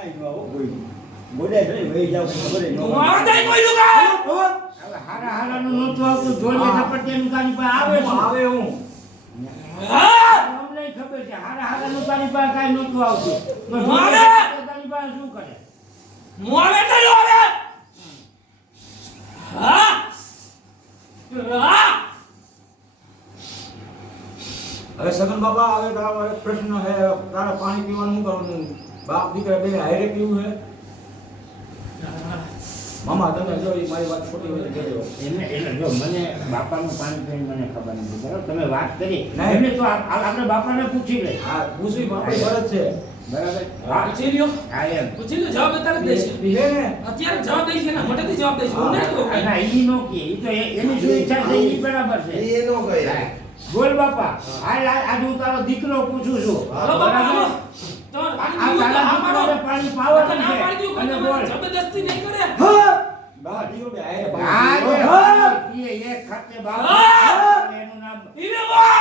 કાઈ ન આવો કોઈ મોડે થઈ વહી જાવ ખબર ન તું આવા દઈ કોઈ લુગા હવે હારાનું નોતું આવતું જોલે ઝપટિયાનું કાની પાસે આવે હું હા અમને ખબર છે હારાનું કાની પાસે કાઈ નોતું આવતું તો હું આવે કાની પાસે શું કરે હું આવે તો આવે હા હા હવે સગન બાપા હવે તારો એક પ્રશ્ન છે તારે પાણી પીવાનું શું કરવાનું બાપ દીકરા બે હારે પીવું છે મામા તમે જો ઈ મારી વાત ખોટી હોય તો કહેજો એટલે જો મને બાપાનું પાણી પીને મને ખબર નથી બરાબર તમે વાત કરી નહીં. એમને તો આપણે બાપાને પૂછી લે આ પૂછવી આપણી ફરજ છે બરાબર હા પૂછી લ્યો હા એમ પૂછી લ્યો જવાબ અત્યારે જ દઈશ પીલે ને અત્યારે જવાબ દઈશ ને મોટેથી જવાબ દઈશ હું નહીં કહું ના ઈ નો કે ઈ તો એની શું ઈચ્છા છે ઈ બરાબર છે એનો કહે બોલ બાપા હાલ આજ હું તારો દીકરો પૂછું છું હાલો બાપા હાલો આ તારા પાણી પાવાનું ના છે પાડી દઉં અને કોઈ બોલ જબરદસ્તી નહીં કરે બા દીકરો બે હારે હા પાણી એ એક ખાતે હા. બાપ એનું નામ ઈવે વા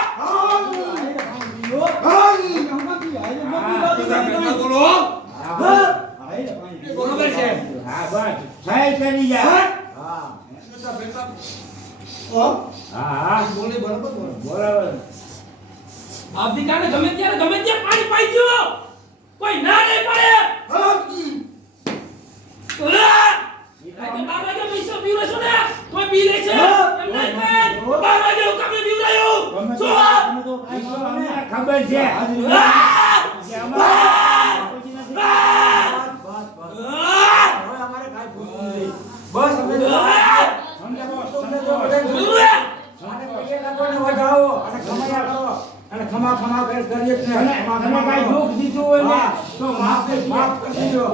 બરોબર છે હા બસ સહી કરી જા હા હા હા બોલી બરાબર બોલો બરાબર આપ દીકરાને ગમે ત્યારે પાણી પાઈ દો કોઈ ના નહીં પડે આ તો બાબા કે પૈસા પીવરે છો ને કોઈ પી લે છે એમ નહીં કઈ બાબા જે હુકમ પીવરાયો છો ઈ તો અમને ખબર છે કે અમારે પછી નથી હવે અમારે કાઈ પૂછવું નથી બસ અમે તમને જો બધે આને પૈયે લાગોને વઢાવો અને ખમાયા કરો અને ખમા કરીએ જ ને તમે કાઈ દુઃખ દીધું હોય ને તો માફ કરી દીજો